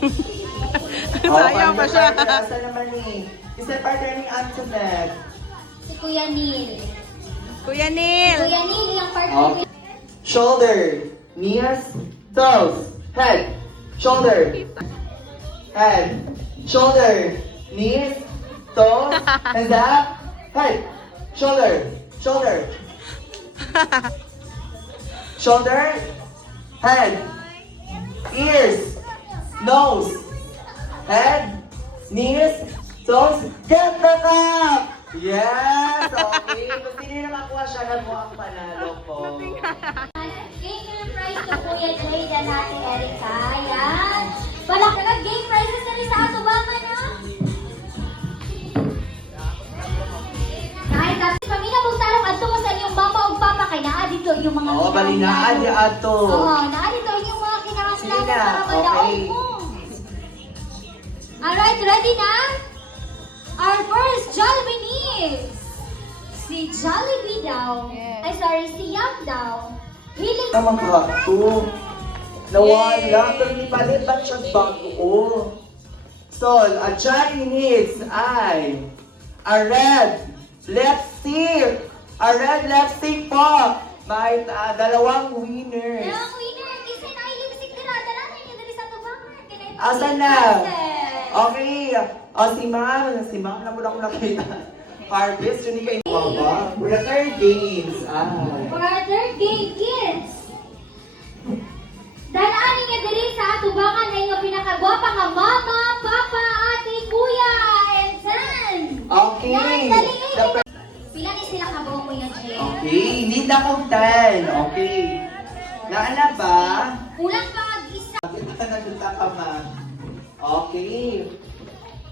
Sayang pa siya. Asa naman ni? Isa partner ni Antoinette. Si Kuya Neil. Kuya Neil. Kuya Neil, ilang partner. Shoulder, knees, toes, head, shoulder, head, shoulder, knees, toes, and up, head, shoulder, shoulder, shoulder, head, ears, nose, head, knees, toes, get the up! Yes! Okay. Kung hindi na makuha siya, nagmuha ang panalo ko. Game prize to Kuya Jade and Ate Erica. Yan. Wala ka na game prizes na rin sa Atubangan, ha? Kahit kasi kami na mong tarong ato mo sa inyong mama o papa kay naa dito yung mga Oo, balinaan di ato. Oo, naa dito yung mga kinakasalanan Sige na, para madaog okay. mo. Alright, ready na? Our first Jollibee is si Jollibee daw. Yes. Ay, sorry, si Yum daw. Hiling Naman ka ito. Nawala. Pero nipalit ba't siya bago? So, a Johnny needs ay a red lipstick. A red lipstick po. May dalawang winners. Ang winner, kasi na-lipstick nila. Dalanan niyo dali sa tubangan. Asan na? Okay. O, si Ma'am na muna ko nakita. Harvest, yun kayo mama. For the third games. For our third game, kids. Dalaan niyo dali sa tubangan na yung pinakagwapa nga mama, papa, ate, kuya, and son. Okay. Yan, dali The kayo. Pila ni sila kabuo mo yan, Jen? Okay, need na kong 10. Okay. Naala ba? Kulang pa isa. Kita na dito ka, ma. Okay.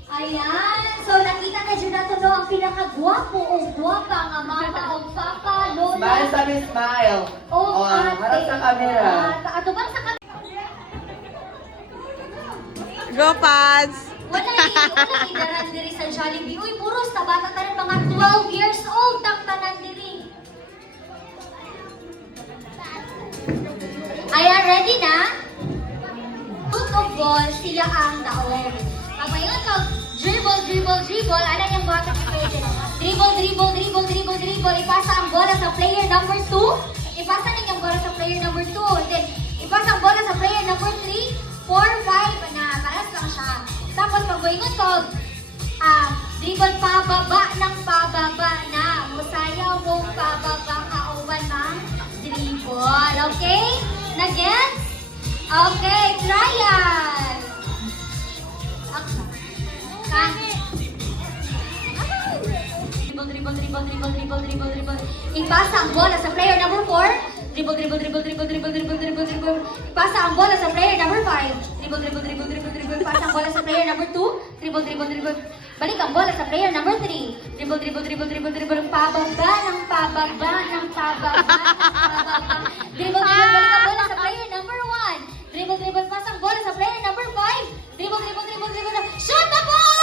Ayan. So, nakita na dyan nato no, ang pinakagwapo o gwapa nga mama o papa, lola, Smile sabi, smile. o harap ate. sa camera. Ato bang sa camera? Go, Pads. Wala inaran diri sa Jollibee. Uy, puros ta bata tanan mga 12 years old tang tanan diri. Ayan, ready na? Shoot of ball, siya ang daog. Pagmayon ko, dribble, dribble, dribble. Ano yung bata sa pwede? Dribble, dribble, dribble, dribble, dribble. Ipasa ang bola sa player number 2. Ipasa niya ang bola sa player number 2. Then, ipasa ang bola sa player number 3, 4, 5. Na, paras lang siya. Tapos, pagmayon ko, dribble pababa ng pababa na. Musayaw mong pababa kauban ng dribble. Okay? Na-gets? Okay, trial! Dribble, dribble, dribble, dribble, dribble, dribble. Ipasa ang bola sa player number 4. Dribble, dribble, dribble, dribble, dribble, dribble, dribble, dribble. Ipasa ang bola sa player number 5. Dribble, dribble, dribble, dribble, dribble. Ipasa ang bola sa player number 2. Dribble, dribble, dribble. Balik ang bola sa player number 3. Dribble, dribble, dribble, dribble, dribble. Pababa ng pababa ng pababa ng pababa. Dribble, dribble, balik ang bola sa player number 1. Dribble, dribble, pasa ang bola sa player number 5. Dribble, dribble, dribble, dribble. Shoot the ball!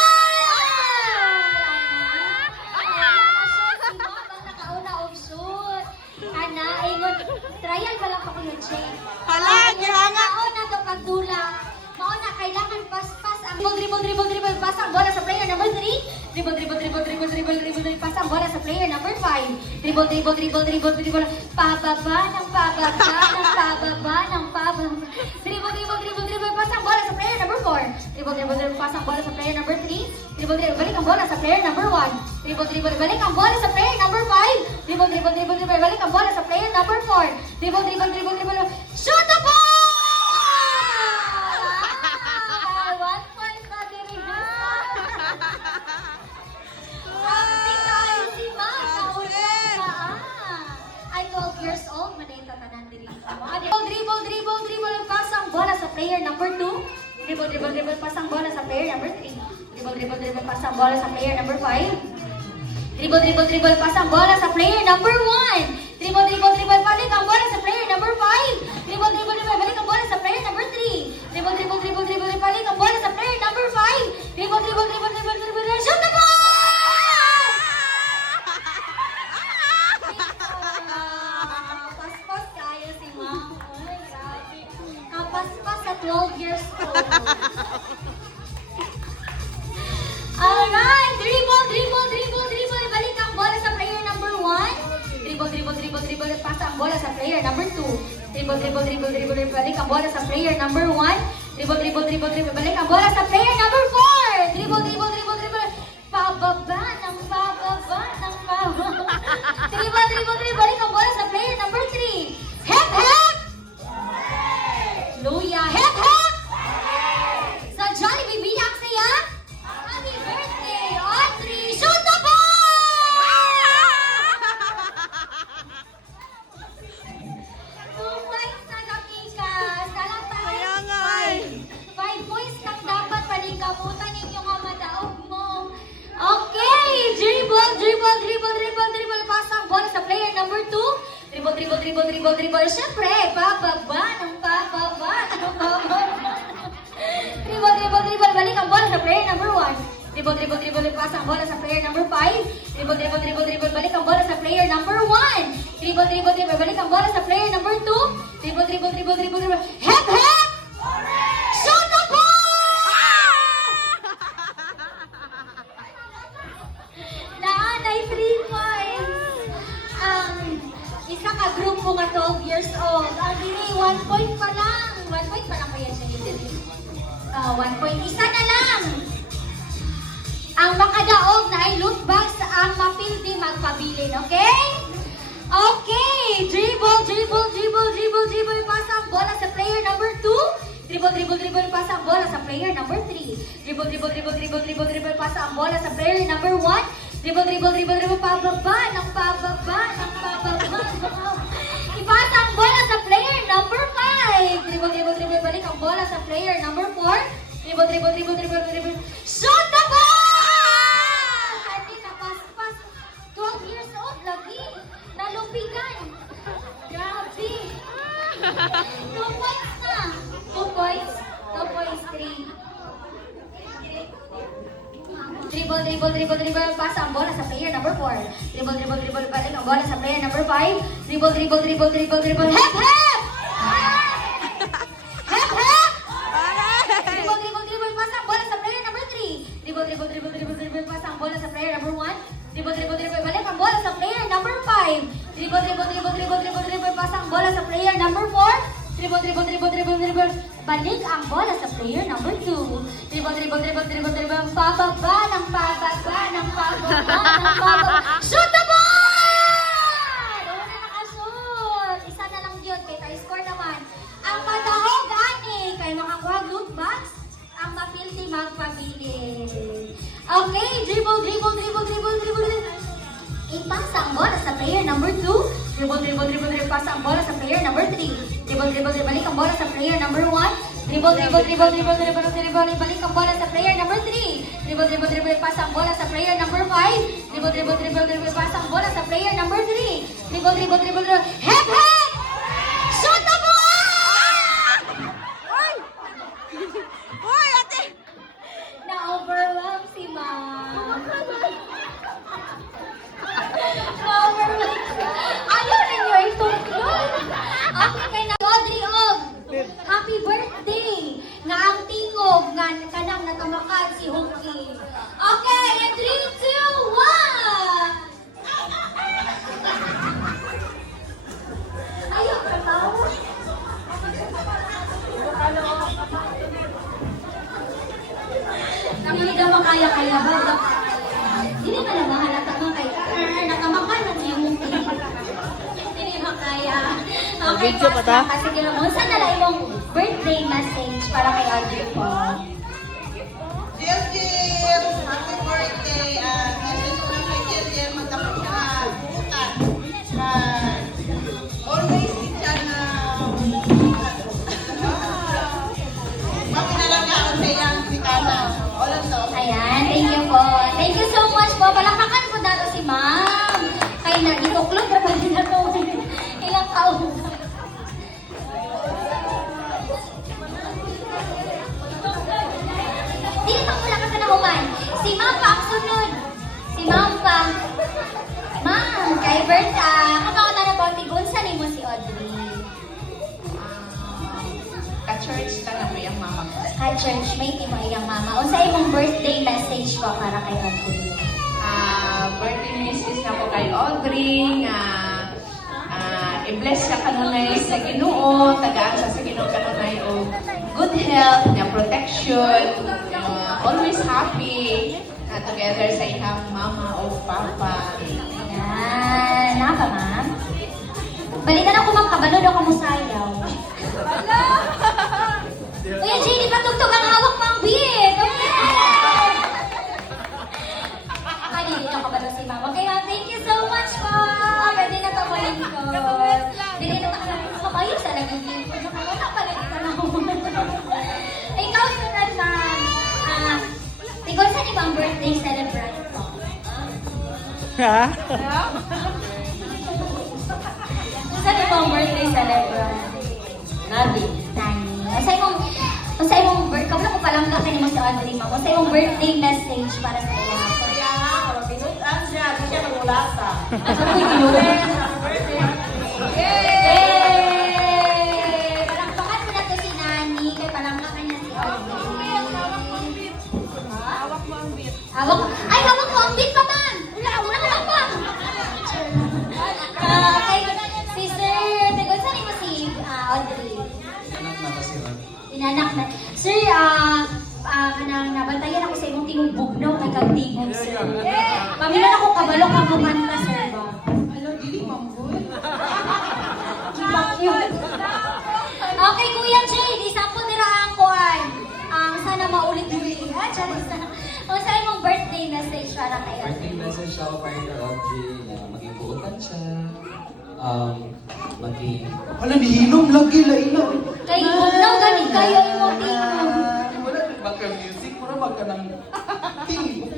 Trial pa lang pa ko yun, Che. Hala, kailangan. Mauna to pagdula. Mauna, kailangan pas-pas ang dribble, dribble, dribble, pas ang bola sa player number 3. Dribble, dribble, dribble, dribble, dribble, dribble, pas ang bola sa player number 5. Dribble, dribble, dribble, dribble, dribble, pababa ng pababa ng pababa ng pababa. Dribble, dribble, dribble, dribble, pas ang bola sa player number 4. Dribble, dribble, dribble, pas ang bola sa player number 3. Dribble, dribble, balik ang bola sa player number 1. Dribble, dribble, balik ang bola sa player number 5. Dribble, dribble, dribble, dribble, balik ang bola sa player number 4. Dribble, dribble, dribble, dribble, shoot the ball! 1 point na din. Si ay 12 years old, manay tatanan din. Dribble, dribble, dribble, pass ang bola sa player number 2. Dribble, dribble, dribble, pass ang bola sa player number 3. Dribble, dribble, dribble, pass ang bola sa player number 5. Dribble, dribble, dribble, pass ang bola sa player number 1. Dribble, dribble, dribble, balik ang bola sa player number 5. Dribble, dribble, dribble, balik ang bola sa player number 3. Dribble, dribble, dribble, dribble, balik ang bola sa player number 5. Dribble, dribble, dribble, dribble, dribble, shoot the ball! Paspas kaya si Ma'am. Ay, grabe. Kapaspas sa 12 years old. dribble, pasa ang bola sa player number 2. Dribble, dribble, dribble, dribble, dribble, balik ang bola sa player number 1. Dribble, dribble, dribble, dribble, balik ang bola sa player number 4. Dribble, dribble, dribble, dribble, pababa ng pababa ng pababa. Dribble, dribble, dribble, balik ang bola sa player number 3. Hep, hep! Luya, hep, hep! Sa Jollibee, bilang saya. Happy birthday, Audrey! Shoot the ball! 2 points na kapikas. Dalang tayo. Kaya nga eh. 5 points lang dapat paningkamutan ninyo nga madaog mo. Okay, dribble, dribble, dribble, dribble, dribble. Pasang bola sa player number 2. Dribble, dribble, dribble, dribble, dribble. Siyempre, pababa ng pababa ng pababa. Dribble, dribble, dribble. Balik ang bola sa player number 1. Dribble, dribble, dribble. Pasang bola sa player number 5. Dribble, dribble, dribble, dribble. Balik ang bola sa player number 1. Dribble, dribble, dribble. Balik ang bola sa player number 2. Dribble, dribble, dribble, dribble, dribble. Hep, hep! Shoot the ball! Naanay 3 points. Isa ka grupo nga 12 years old. Ang dili, 1 point pa lang. 1 point pa lang kaya siya dito. 1 point. Isa na lang. Ang makadaog na ay loot bags ang mapildi magpabilin. Okay? Okay. Dribble, dribble, dribble, dribble, dribble. Pasa ang bola sa player number 2. Dribble, dribble, dribble. Pasa ang bola sa player number 3. Dribble, dribble, dribble, dribble, dribble, dribble. Pasa ang bola sa player number 1. Dribble, dribble, dribble, dribble. Pababa ng pababa ng pababa. Ipasa ang bola sa player number 5. Dribble, dribble, dribble. Balik ang bola sa player number 4. Dribble, dribble, dribble, dribble, dribble. Shoot the ball! Hindi na pas-pas. 12 years old lagi. Nalupigan. Grabe. 2 points na. 2 points. 2 points, 3. Dribble, dribble, dribble, dribble. Pasa ang bola sa player number 4. Dribble, dribble, dribble. Balik ang bola sa player number 5. Dribble, dribble, dribble, dribble, dribble. Hep, hep! Hep, hep! Dribble, dribble, dribble. Pasa ang bola sa player number 3. Dribble, dribble, dribble, dribble, dribble. Pasa ang bola sa player number 1. Dribble, dribble, dribble. Balik ang bola sa player number 5. Dribble, dribble, dribble, dribble, dribble, dribble. Pasa ang bola sa player number 4. Dribble, dribble, dribble, dribble, dribble. Balik ang bola sa player number 2. Dribble, dribble, dribble, dribble, dribble. Pababa ng pababa ng pababa ng pababa. Shoot the ball! Una nakashoot. Isa na lang yun. Kaya score naman. Ang madahog, ani. Kay makakuha loot bags. Ang mapildi magpabilin. Okay. Dribble, dribble, dribble, dribble, dribble. Ipasa ang bola sa player number 2. Dribble, dribble, dribble, dribble. Pasa ang bola sa player number 3. Dribble, dribble, dribble. Balik ang bola sa player number 1. Dribble, dribble, dribble, dribble, dribble, dribble. Balik ang bola sa player number 3. Dribble, dribble, dribble. Pasa ang bola sa player number 5. Dribble, dribble, dribble, dribble. Pasa ang bola sa player number 3. Dribble, dribble, dribble, dribble. Hep, hep! Shoot the ball! Uy! Uy, ate! Na-overwhelm si ma'am. Na-overwhelm. Ayaw ninyo itungkol. Okay, kay na Audrey Og. Happy birthday. Nga ang tingog nga kanang natamakan si Hookie. Okay, in 3, 2, 1. Ayaw ka tawa. Hindi daw makaya-kaya ba? Hindi ka lang mahalata mo kay nakamakan na niya mong hindi makaya. Okay, Video pa ta? kasi ginawa. Saan na lang imong birthday message para kay Audrey po? Dear Jim, happy birthday. Message ko lang kay Dear Jim, magkapit ka bukas. Always si siya na mapinalagaon sa iyang sikana. All of those. Ayan, thank you po. Thank you so much po. Palakpakan po nato si ma'am. Kaya na, ituklog na pa rin na to. Ilang taon. Sino pang wala ka na human? Si ma'am pa ang sunod. Si ma'am pa. Ma'am, kay Berta. Kakauta na po, tigunsa ni mo si Audrey. Ka-church ka na po yung mama ko. Ka-churchmate ni mo iyang mama. Unsa imong birthday message ko para kay Audrey? Birthday message na po kay Audrey nga i-bless ka kanunay sa Ginoo, tagaan sa Ginoo kanunay o good health, na protection, always happy together sa ihang mama o papa. Yan. Napa, ma'am? Balikan ako, ma'am. Kabalo daw ka mo sayaw. Kuya Jay, di ba tugtog ang hawak mo ang beat? Okay! Hindi na kabalo si ma'am. Okay, ma'am. Thank you so much po. Pwede na kabalin ko. Dili na kabayos talaga yung beat. Nakakata pala kita na ako. Ikaw, sunod, ma'am. Tigol saan ibang birthday celebrant ko? Ha? Saan ibang birthday celebrant? Nadi. Nani. Sa imong kabla ko palang ka kanimo si Audrey, ma'am. Sa imong birthday message para sa iya. Kaya nga, pero pinutan siya, di siya nangulasa. Ano po yung Yay! Palakpakan mo na to si Nani, kay palangkakan niya si Audrey. Hawak mo ang beat. Hawak mo. Ay, hawak mo ang beat pa, ma'am! Wala ka lang pa! Kay sister, tagon saan mo si Audrey? Inanak na. Sir, kanang nabantayan ako sa imong tinubog, no? Kagtigog, sir. Pamilan ako kabalo ka mamanta, sir, ba? Hello, dili mamboy. Okay, Kuya Jay, di sampo nila ang kuhan. Sana maulit-ulit. Kung sa imong birthday message para kayo. Birthday message ako para kay Audrey na maging buutan siya. Maging... Wala, nihinom lagi laila. Kay Bugnaw, ganit kayo imong tingog. Wala, magka music, puro magka ng ting.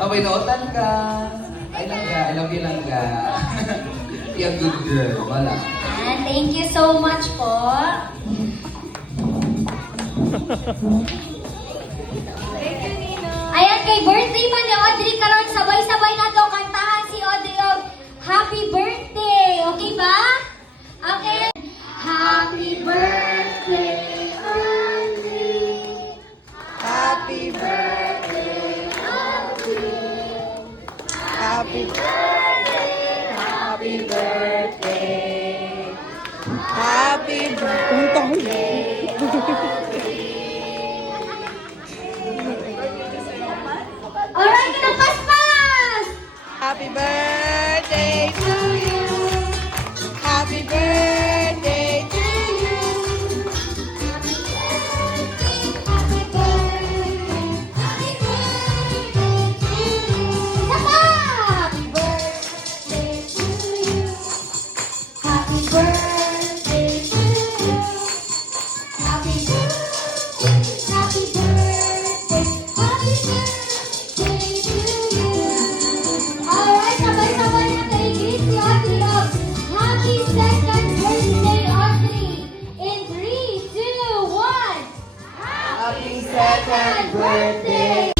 Okay, nautan ka. I love you lang ka. Be a good girl, wala. And thank you so much po. Ayan, kay birthday man ni Audrey karon sabay-sabay na to kantahan si Audrey og happy birthday. Okay ba? Okay. Happy birthday, Audrey. Happy birthday. Happy birthday. Happy birthday. Happy birthday. Alright, kita pas-pas! Happy birthday to you. Happy birthday to you. Happy birthday, happy birthday, happy birthday to you. Happy birthday to you. Happy birthday to you. Happy birthday, happy birthday, happy birthday to you. Alright, sabay-sabay na kay Grace si Audrey of happy second birthday, Audrey. In 3, 2, 1. Happy second birthday!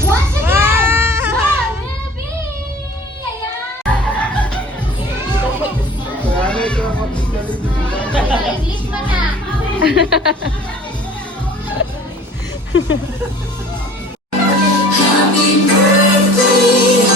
Once again, Wow! Ruby! Ayan! English pa na. Happy birthday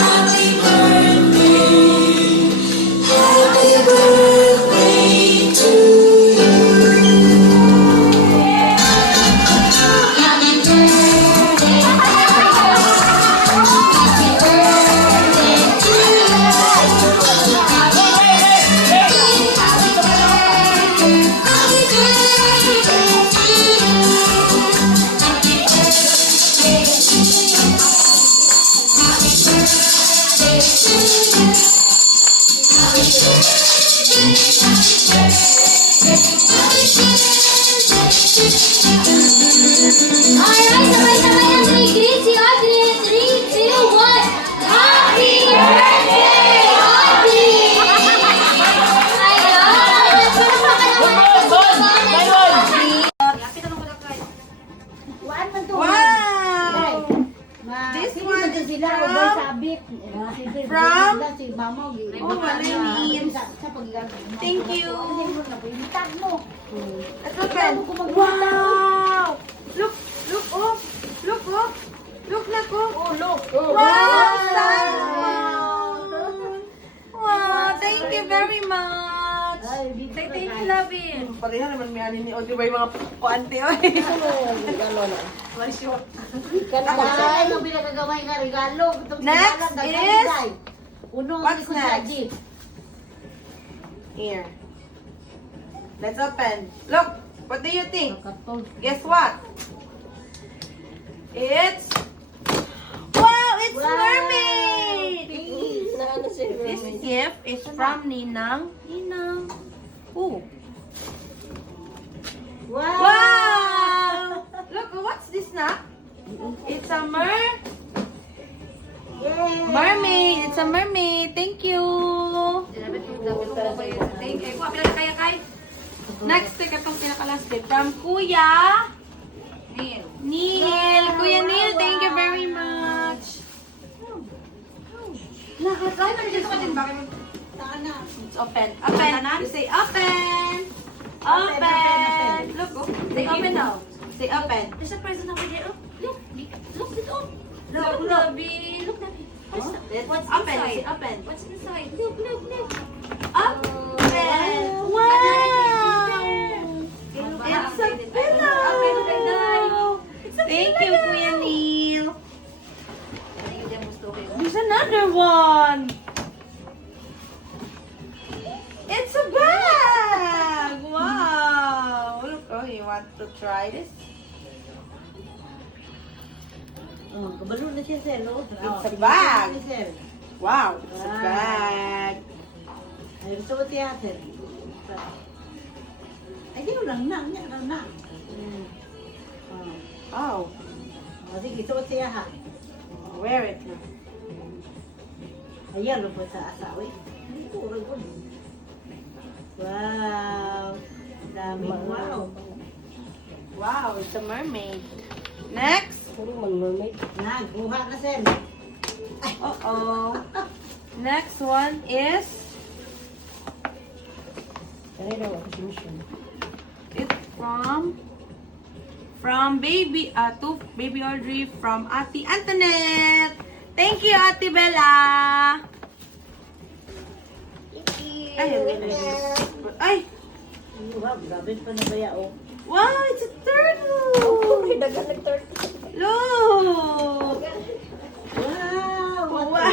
Thank you. Let's open. Wow! Look, look, oh. Look, oh. Look na ko. Oh, look. Wow! Wow, thank you very much. Thank you, love you. Pareha naman may ani ni Audrey ba yung mga kuante, oy. Next is... What's next? Here. Let's open. Look, what do you think? Guess what? It's... Wow, it's mermaid! This gift is from Ninang. Ninang. Ooh. Wow! Look, what's this na? It's a mermaid. It's a mermaid. Thank you. Thank you. Next, itong pinaka-last gift from Kuya Neil. Kuya Neil, thank you very much. Let's open. Open. You say open. Open. Look, oh. Say open now. Say open. There's a present over there. Oh, look. Look, it up. Look, Lovey. Look, Lovey. What's Open. inside? Say open. What's inside? Look. Open. Wow. It's a pillow. Thank you, Kuya Neil. There's another one. It's a bag. Wow. Look, oh, you want to try this? It's a bag. Wow, it's a bag. Oh, wear it now. Wow. Dami. Wow. Wow, it's a mermaid. Next. Kuha na, Sen. Uh-oh. Next one is... It's from baby to baby Audrey from Ate Antoinette. Thank you, Ate Bella. Ay, Wow, grabe pa na ba yan, wow, it's a turtle. Look. Wow! Wow,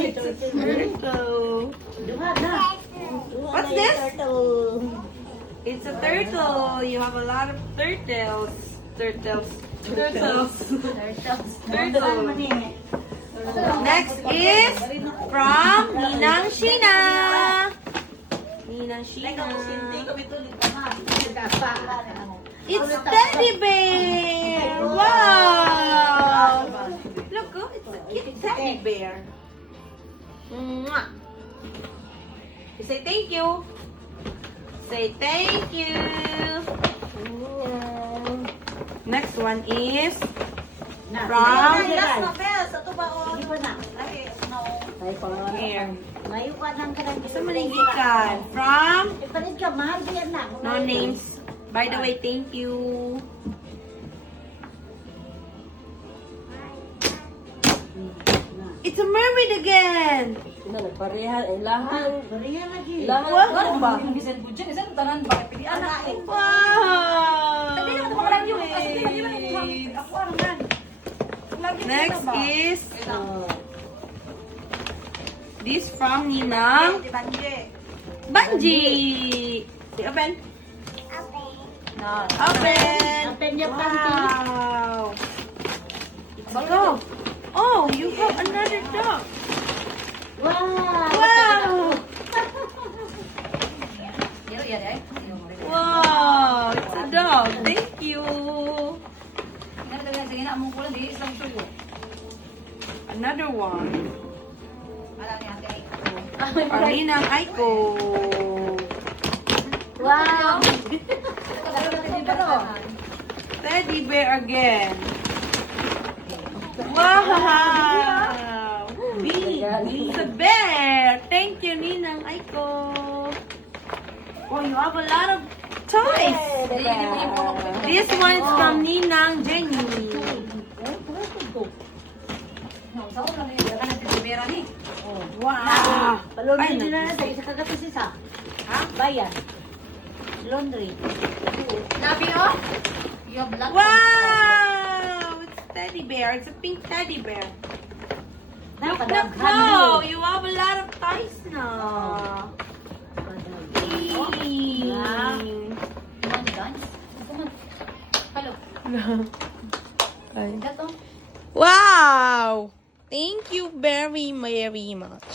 it's a turtle. Duha na. What's this? It's a turtle. You have a lot of turtles. Turtle. Next is from Ninang Sheena. Ninang Sheena. It's teddy bear. Wow. Look, oh, it's a cute teddy bear. Mwah. You say thank you. Say thank you. Next one is from here. Sa Maligikan. From no names. By the way, thank you. It's a mermaid again. Wow. Next is this from Ninang Banji. Open. Open. Wow. Go. Oh, you have another dog. Wow. Wow, it's a dog. Thank you. Another one. Ninang Aiko. Wow! Teddy bear again. Wow. It's a bear. Thank you, Ninang Aiko. Oh, you have a lot of toys. This one is from Ninang Jenny. Wow. Laundry din na natin. Isa kagatos isa. Ha? Bayan. Laundry. Labi, oh. You have lots of Wow! It's teddy bear. It's a pink teddy bear. Look, Napadaghan wow! din. You have a lot of toys now. Eee. money guns. Come on. Hello. That, oh. Wow! Thank you very, very much.